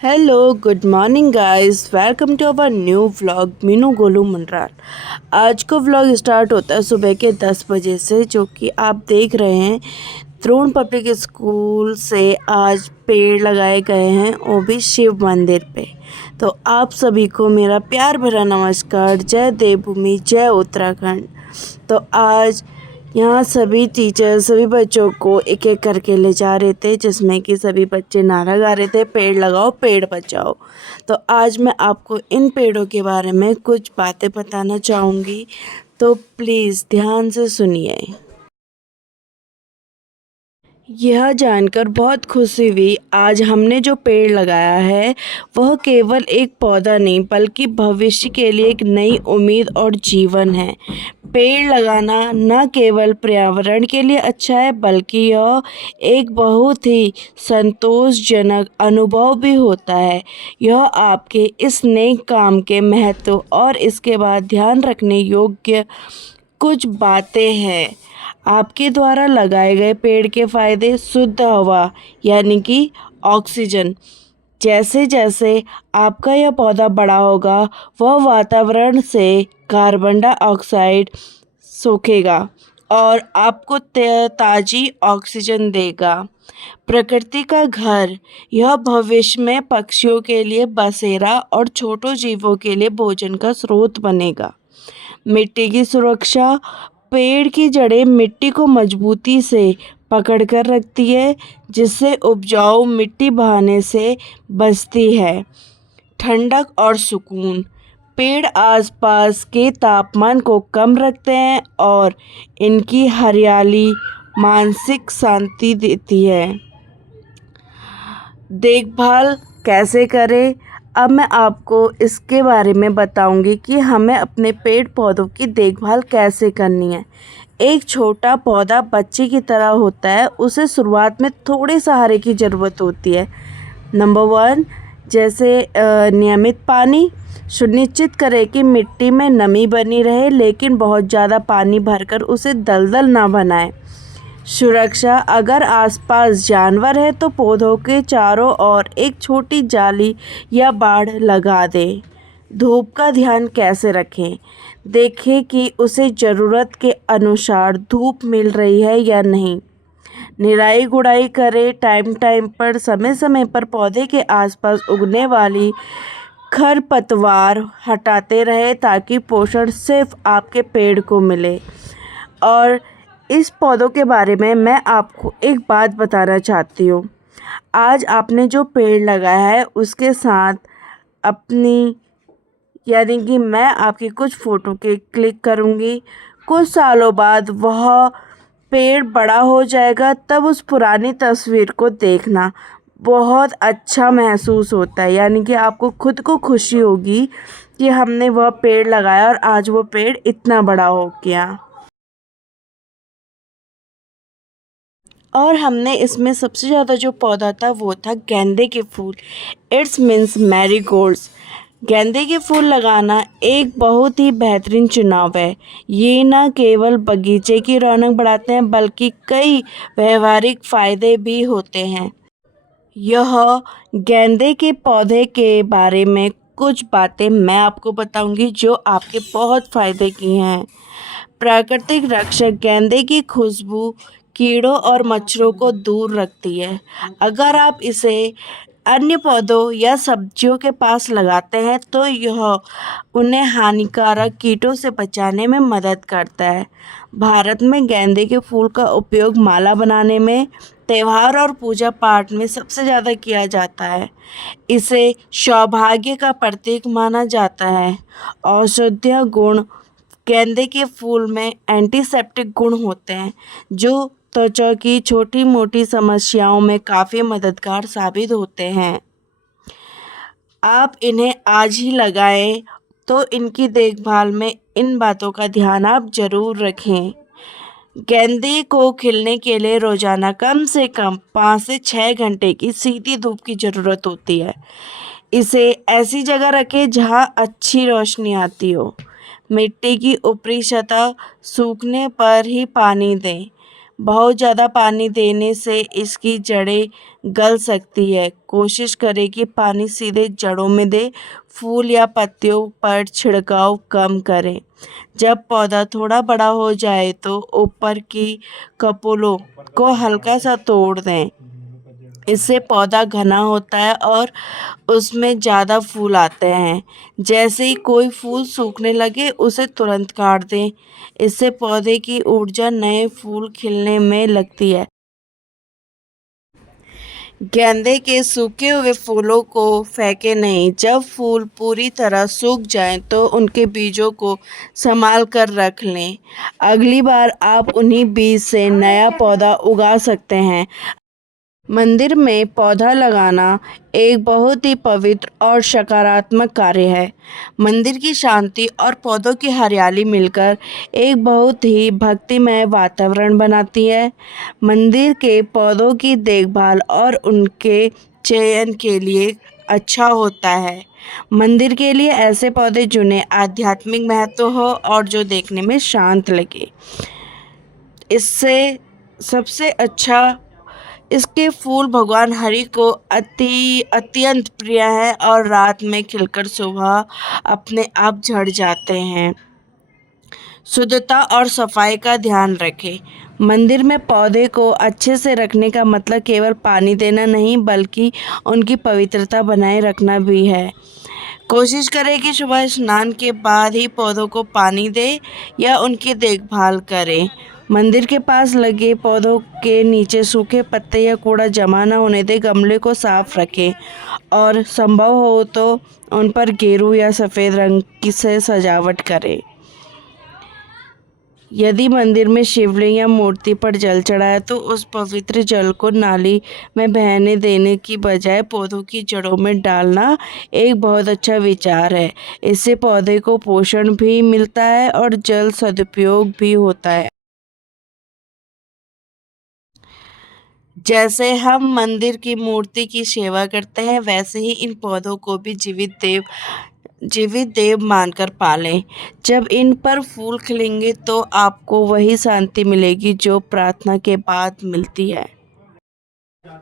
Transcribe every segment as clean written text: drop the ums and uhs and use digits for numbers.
Hello good morning guys, welcome to our new vlog Meenu Golu Mundral. आज का vlog start होता है सुबह के 10 बजे से, जो कि आप देख रहे हैं द्रोण पब्लिक स्कूल से आज पेड़ लगाए गए हैं, वो भी शिव मंदिर पे। तो आप सभी को मेरा प्यार भरा नमस्कार। जय देवभूमि, जय उत्तराखंड। तो आज यहाँ सभी टीचर सभी बच्चों को एक एक करके ले जा रहे थे, जिसमें कि सभी बच्चे नारा गा रहे थे, पेड़ लगाओ पेड़ बचाओ। तो आज मैं आपको इन पेड़ों के बारे में कुछ बातें बताना चाहूँगी, तो प्लीज़ ध्यान से सुनिए। यह जानकर बहुत खुशी हुई, आज हमने जो पेड़ लगाया है वह केवल एक पौधा नहीं बल्कि भविष्य के लिए एक नई उम्मीद और जीवन है। पेड़ लगाना न केवल पर्यावरण के लिए अच्छा है बल्कि यह एक बहुत ही संतोषजनक अनुभव भी होता है। यह आपके इस नेक काम के महत्व और इसके बाद ध्यान रखने योग्य कुछ बातें हैं। आपके द्वारा लगाए गए पेड़ के फायदे: शुद्ध हवा यानी कि ऑक्सीजन। जैसे जैसे आपका यह पौधा बड़ा होगा वह वातावरण से कार्बन डाइऑक्साइड सोखेगा और आपको ताज़ी ऑक्सीजन देगा। प्रकृति का घर, यह भविष्य में पक्षियों के लिए बसेरा और छोटे जीवों के लिए भोजन का स्रोत बनेगा। मिट्टी की सुरक्षा, पेड़ की जड़ें मिट्टी को मजबूती से पकड़ कर रखती है, जिससे उपजाऊ मिट्टी बहाने से बचती है। ठंडक और सुकून, पेड़ आसपास के तापमान को कम रखते हैं और इनकी हरियाली मानसिक शांति देती है। देखभाल कैसे करें, अब मैं आपको इसके बारे में बताऊंगी कि हमें अपने पेड़ पौधों की देखभाल कैसे करनी है। एक छोटा पौधा बच्चे की तरह होता है, उसे शुरुआत में थोड़े सहारे की ज़रूरत होती है। नंबर 1, जैसे नियमित पानी। सुनिश्चित करें कि मिट्टी में नमी बनी रहे, लेकिन बहुत ज़्यादा पानी भरकर उसे दलदल ना बनाएं। सुरक्षा, अगर आसपास जानवर है तो पौधों के चारों ओर एक छोटी जाली या बाड़ लगा दें। धूप का ध्यान कैसे रखें, देखें कि उसे ज़रूरत के अनुसार धूप मिल रही है या नहीं। निराई गुड़ाई करें, टाइम टाइम पर समय समय पर पौधे के आसपास उगने वाली खरपतवार हटाते रहे ताकि पोषण सिर्फ आपके पेड़ को मिले। और इस पौधों के बारे में मैं आपको एक बात बताना चाहती हूँ। आज आपने जो पेड़ लगाया है उसके साथ अपनी यानी कि मैं आपकी कुछ फ़ोटो के क्लिक करूँगी। कुछ सालों बाद वह पेड़ बड़ा हो जाएगा, तब उस पुरानी तस्वीर को देखना बहुत अच्छा महसूस होता है। यानी कि आपको खुद को खुशी होगी कि हमने वह पेड़ लगाया और आज वो पेड़ इतना बड़ा हो गया। और हमने इसमें सबसे ज़्यादा जो पौधा था वो था गेंदे के फूल। It's means marigolds. गेंदे के फूल लगाना एक बहुत ही बेहतरीन चुनाव है। ये न केवल बगीचे की रौनक बढ़ाते हैं बल्कि कई व्यावहारिक फ़ायदे भी होते हैं। यह गेंदे के पौधे के बारे में कुछ बातें मैं आपको बताऊंगी जो आपके बहुत फ़ायदे की हैं। प्राकृतिक रक्षक, गेंदे की खुशबू कीड़ों और मच्छरों को दूर रखती है। अगर आप इसे अन्य पौधों या सब्जियों के पास लगाते हैं तो यह उन्हें हानिकारक कीटों से बचाने में मदद करता है। भारत में गेंदे के फूल का उपयोग माला बनाने में, त्योहार और पूजा पाठ में सबसे ज़्यादा किया जाता है। इसे सौभाग्य का प्रतीक माना जाता है। औषधीय गुण, गेंदे के फूल में एंटीसेप्टिक गुण होते हैं जो त्वचा की छोटी मोटी समस्याओं में काफ़ी मददगार साबित होते हैं। आप इन्हें आज ही लगाएं तो इनकी देखभाल में इन बातों का ध्यान आप ज़रूर रखें। गेंदे को खिलने के लिए रोज़ाना कम से कम 5 से 6 घंटे की सीधी धूप की ज़रूरत होती है। इसे ऐसी जगह रखें जहां अच्छी रोशनी आती हो। मिट्टी की ऊपरी सतह सूखने पर ही पानी दें। बहुत ज़्यादा पानी देने से इसकी जड़ें गल सकती है। कोशिश करें कि पानी सीधे जड़ों में दें। फूल या पत्तियों पर छिड़काव कम करें। जब पौधा थोड़ा बड़ा हो जाए तो ऊपर की कपोलों को हल्का सा तोड़ दें। इससे पौधा घना होता है और उसमें ज़्यादा फूल आते हैं। जैसे ही कोई फूल सूखने लगे उसे तुरंत काट दें। इससे पौधे की ऊर्जा नए फूल खिलने में लगती है। गेंदे के सूखे हुए फूलों को फेंके नहीं। जब फूल पूरी तरह सूख जाएं तो उनके बीजों को संभाल कर रख लें। अगली बार आप उन्हीं बीज से नया पौधा उगा सकते हैं। मंदिर में पौधा लगाना एक बहुत ही पवित्र और सकारात्मक कार्य है। मंदिर की शांति और पौधों की हरियाली मिलकर एक बहुत ही भक्तिमय वातावरण बनाती है। मंदिर के पौधों की देखभाल और उनके चयन के लिए अच्छा होता है। मंदिर के लिए ऐसे पौधे चुनें आध्यात्मिक महत्व हो और जो देखने में शांत लगे। इससे सबसे अच्छा इसके फूल भगवान हरि को अत्यंत प्रिय है और रात में खिलकर सुबह अपने आप झड़ जाते हैं। शुद्धता और सफाई का ध्यान रखें। मंदिर में पौधे को अच्छे से रखने का मतलब केवल पानी देना नहीं बल्कि उनकी पवित्रता बनाए रखना भी है। कोशिश करें कि सुबह स्नान के बाद ही पौधों को पानी दें या उनकी देखभाल करें। मंदिर के पास लगे पौधों के नीचे सूखे पत्ते या कूड़ा जमा न होने दें। गमले को साफ रखें और संभव हो तो उन पर गेरू या सफ़ेद रंग की से सजावट करें। यदि मंदिर में शिवलिंग या मूर्ति पर जल चढ़ाए तो उस पवित्र जल को नाली में बहने देने की बजाय पौधों की जड़ों में डालना एक बहुत अच्छा विचार है। इससे पौधे को पोषण भी मिलता है और जल सदुपयोग भी होता है। जैसे हम मंदिर की मूर्ति की सेवा करते हैं वैसे ही इन पौधों को भी जीवित देव मानकर पालें। जब इन पर फूल खिलेंगे तो आपको वही शांति मिलेगी जो प्रार्थना के बाद मिलती है।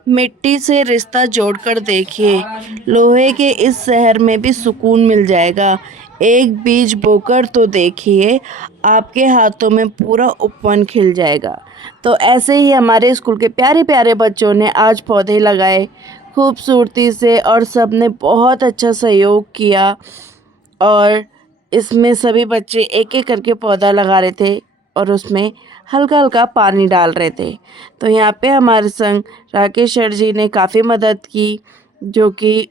मिट्टी से रिश्ता जोड़कर देखिए, लोहे के इस शहर में भी सुकून मिल जाएगा। एक बीज बोकर तो देखिए, आपके हाथों में पूरा उपवन खिल जाएगा। तो ऐसे ही हमारे स्कूल के प्यारे प्यारे बच्चों ने आज पौधे लगाए खूबसूरती से और सब ने बहुत अच्छा सहयोग किया और इसमें सभी बच्चे एक एक करके पौधा लगा रहे थे और उसमें हल्का हल्का पानी डाल रहे थे। तो यहाँ पे हमारे संग राकेश सर जी ने काफ़ी मदद की, जो कि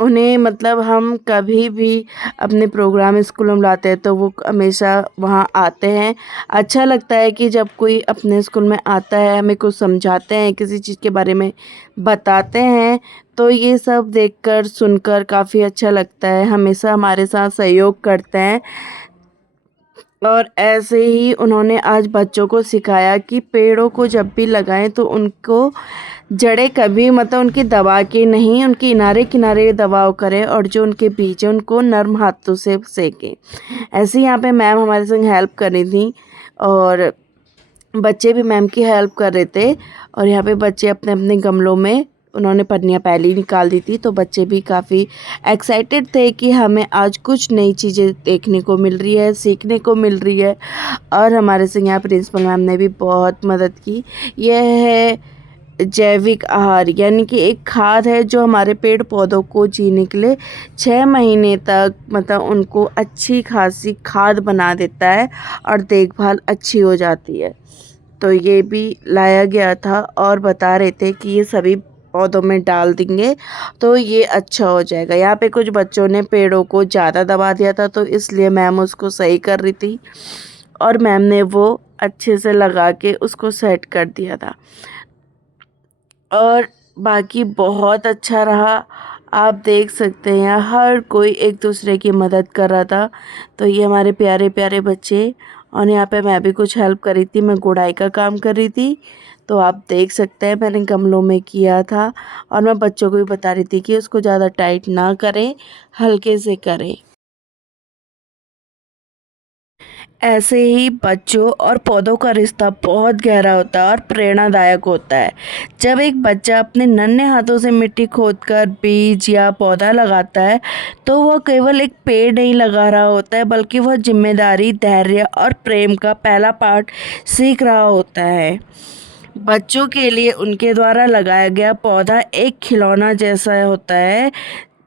उन्हें मतलब हम कभी भी अपने प्रोग्राम स्कूल में लाते हैं तो वो हमेशा वहाँ आते हैं। अच्छा लगता है कि जब कोई अपने स्कूल में आता है, हमें कुछ समझाते हैं, किसी चीज़ के बारे में बताते हैं, तो ये सब देखकर सुनकर काफ़ी अच्छा लगता है। हमेशा हमारे साथ सहयोग करते हैं और ऐसे ही उन्होंने आज बच्चों को सिखाया कि पेड़ों को जब भी लगाएं तो उनको जड़ें कभी मतलब उनकी दबा के नहीं, उनके किनारे किनारे दबाव करें और जो उनके बीज हैं उनको नर्म हाथों से सेकें। ऐसे ही यहाँ पे मैम हमारे संग हेल्प कर रही थी और बच्चे भी मैम की हेल्प कर रहे थे और यहाँ पे बच्चे अपने अपने गमलों में उन्होंने पन्नियाँ पहले ही निकाल दी थी, तो बच्चे भी काफ़ी एक्साइटेड थे कि हमें आज कुछ नई चीज़ें देखने को मिल रही है, सीखने को मिल रही है। और हमारे संग यहाँ प्रिंसिपल मैम ने भी बहुत मदद की। यह है जैविक आहार, यानी कि एक खाद है जो हमारे पेड़ पौधों को जीने के लिए 6 महीने तक मतलब उनको अच्छी खासी खाद बना देता है और देखभाल अच्छी हो जाती है। तो ये भी लाया गया था और बता रहे थे कि ये सभी पौधों में डाल देंगे तो ये अच्छा हो जाएगा। यहाँ पे कुछ बच्चों ने पेड़ों को ज़्यादा दबा दिया था तो इसलिए मैम उसको सही कर रही थी और मैम ने वो अच्छे से लगा के उसको सेट कर दिया था और बाकी बहुत अच्छा रहा। आप देख सकते हैं हर कोई एक दूसरे की मदद कर रहा था। तो ये हमारे प्यारे प्यारे बच्चे और यहाँ पे मैं भी कुछ हेल्प कर रही थी, मैं गुड़ाई का काम कर रही थी। तो आप देख सकते हैं मैंने गमलों में किया था और मैं बच्चों को भी बता रही थी कि उसको ज़्यादा टाइट ना करें, हल्के से करें। ऐसे ही बच्चों और पौधों का रिश्ता बहुत गहरा होता है और प्रेरणादायक होता है। जब एक बच्चा अपने नन्हे हाथों से मिट्टी खोदकर बीज या पौधा लगाता है तो वह केवल एक पेड़ नहीं लगा रहा होता है, बल्कि वह जिम्मेदारी, धैर्य और प्रेम का पहला पाठ सीख रहा होता है। बच्चों के लिए उनके द्वारा लगाया गया पौधा एक खिलौना जैसा होता है,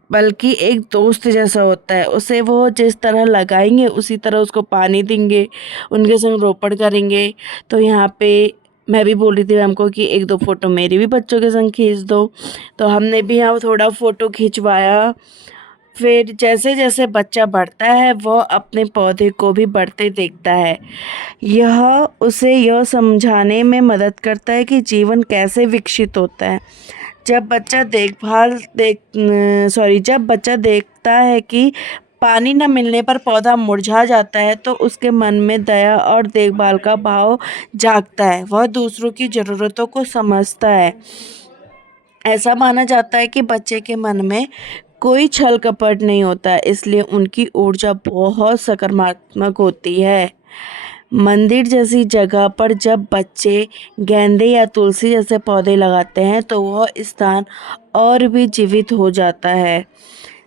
बल्कि एक दोस्त जैसा होता है। उसे वो जिस तरह लगाएंगे उसी तरह उसको पानी देंगे, उनके संग रोपण करेंगे। तो यहाँ पे मैं भी बोल रही थी मैम को कि एक दो फ़ोटो मेरी भी बच्चों के संग खींच दो, तो हमने भी यहाँ थोड़ा फ़ोटो खिंचवाया। फिर जैसे जैसे बच्चा बढ़ता है वह अपने पौधे को भी बढ़ते देखता है। यह उसे यह समझाने में मदद करता है कि जीवन कैसे विकसित होता है। जब बच्चा देखता है कि पानी न मिलने पर पौधा मुरझा जाता है तो उसके मन में दया और देखभाल का भाव जागता है। वह दूसरों की ज़रूरतों को समझता है। ऐसा माना जाता है कि बच्चे के मन में कोई छल कपट नहीं होता है, इसलिए उनकी ऊर्जा बहुत सकारात्मक होती है। मंदिर जैसी जगह पर जब बच्चे गेंदे या तुलसी जैसे पौधे लगाते हैं तो वह स्थान और भी जीवित हो जाता है।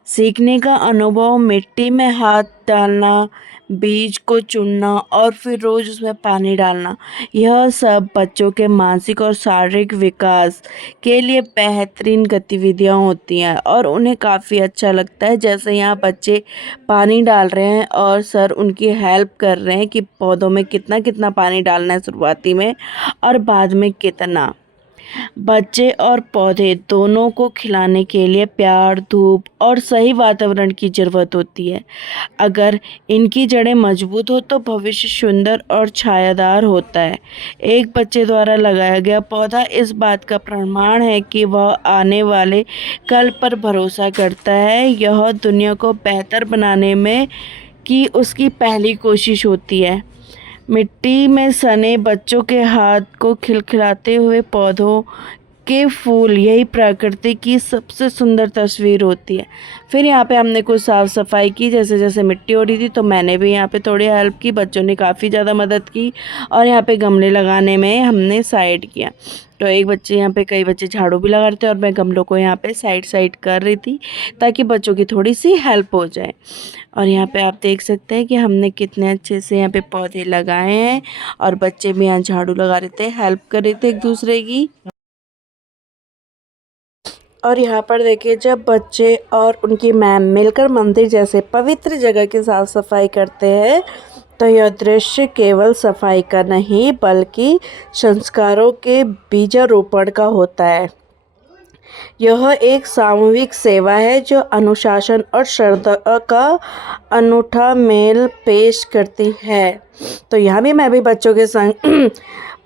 सीखने का अनुभव, मिट्टी में हाथ डालना, बीज को चुनना और फिर रोज़ उसमें पानी डालना, यह सब बच्चों के मानसिक और शारीरिक विकास के लिए बेहतरीन गतिविधियाँ होती हैं और उन्हें काफ़ी अच्छा लगता है। जैसे यहाँ बच्चे पानी डाल रहे हैं और सर उनकी हेल्प कर रहे हैं कि पौधों में कितना कितना पानी डालना है शुरुआती में और बाद में कितना। बच्चे और पौधे दोनों को खिलाने के लिए प्यार, धूप और सही वातावरण की ज़रूरत होती है। अगर इनकी जड़ें मजबूत हो तो भविष्य सुंदर और छायादार होता है। एक बच्चे द्वारा लगाया गया पौधा इस बात का प्रमाण है कि वह आने वाले कल पर भरोसा करता है। यह दुनिया को बेहतर बनाने में की उसकी पहली कोशिश होती है। मिट्टी में सने बच्चों के हाथ को खिलखिलाते हुए पौधों के फूल, यही प्रकृति की सबसे सुंदर तस्वीर होती है। फिर यहाँ पे हमने कुछ साफ़ सफाई की, जैसे जैसे मिट्टी हो रही थी तो मैंने भी यहाँ पे थोड़ी हेल्प की, बच्चों ने काफ़ी ज़्यादा मदद की और यहाँ पे गमले लगाने में हमने साइड किया। तो कई बच्चे झाड़ू भी लगा रहे थे और मैं गमलों को यहाँ पे साइड कर रही थी ताकि बच्चों की थोड़ी सी हेल्प हो जाए। और यहाँ पे आप देख सकते हैं कि हमने कितने अच्छे से यहाँ पे पौधे लगाए हैं और बच्चे भी यहाँ झाड़ू लगा रहे थे, हेल्प कर रहे थे एक दूसरे की। और यहाँ पर देखिए, जब बच्चे और उनकी मैम मिलकर मंदिर जैसे पवित्र जगह की साफ सफाई करते हैं तो यह दृश्य केवल सफाई का नहीं बल्कि संस्कारों के बीजारोपण का होता है। यह एक सामूहिक सेवा है जो अनुशासन और श्रद्धा का अनूठा मेल पेश करती है। तो यहाँ भी मैं भी बच्चों के संग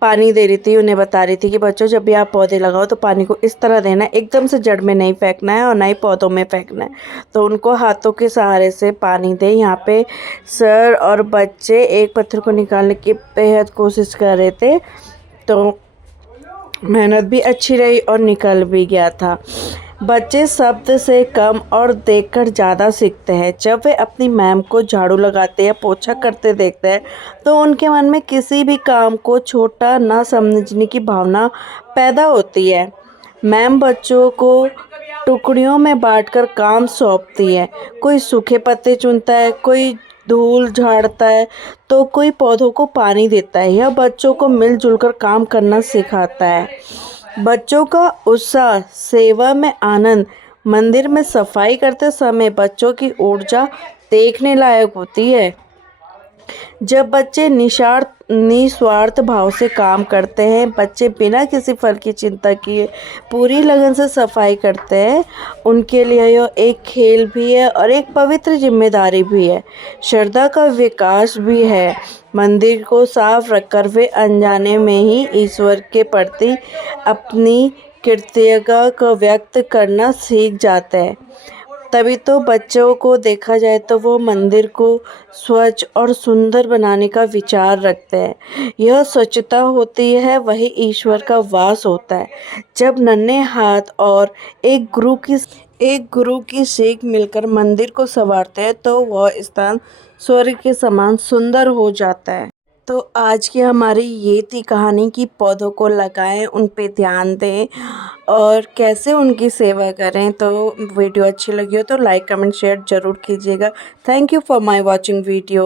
पानी दे रही थी, उन्हें बता रही थी कि बच्चों जब भी आप पौधे लगाओ तो पानी को इस तरह देना है, एकदम से जड़ में नहीं फेंकना है और ना ही पौधों में फेंकना है। तो उनको हाथों के सहारे से पानी दे। यहाँ पे सर और बच्चे एक पत्थर को निकालने की बेहद कोशिश कर रहे थे, तो मेहनत भी अच्छी रही और निकल भी गया था। बच्चे शब्द से कम और देखकर ज़्यादा सीखते हैं। जब वे अपनी मैम को झाड़ू लगाते या पोछा करते देखते हैं तो उनके मन में किसी भी काम को छोटा ना समझने की भावना पैदा होती है। मैम बच्चों को टुकड़ियों में बांटकर काम सौंपती है। कोई सूखे पत्ते चुनता है, कोई धूल झाड़ता है तो कोई पौधों को पानी देता है। यह बच्चों को मिलजुल कर काम करना सिखाता है। बच्चों का उत्साह, सेवा में आनंद, मंदिर में सफाई करते समय बच्चों की ऊर्जा देखने लायक होती है। जब बच्चे निस्वार्थ भाव से काम करते हैं, बच्चे बिना किसी फल की चिंता किए पूरी लगन से सफाई करते हैं, उनके लिए यह एक खेल भी है और एक पवित्र जिम्मेदारी भी है। श्रद्धा का विकास भी है। मंदिर को साफ रखकर वे अनजाने में ही ईश्वर के प्रति अपनी कृतज्ञता को व्यक्त करना सीख जाते हैं। तभी तो बच्चों को देखा जाए तो वो मंदिर को स्वच्छ और सुंदर बनाने का विचार रखते हैं। यह स्वच्छता होती है वही ईश्वर का वास होता है। जब नन्हे हाथ और एक गुरु की एक गुरु की सीख मिलकर मंदिर को संवारते हैं तो वह स्थान स्वर्ग के समान सुंदर हो जाता है। तो आज की हमारी ये थी कहानी कि पौधों को लगाएं, उन पे ध्यान दें और कैसे उनकी सेवा करें। तो वीडियो अच्छी लगी हो तो लाइक कमेंट शेयर ज़रूर कीजिएगा। Thank you for my watching video.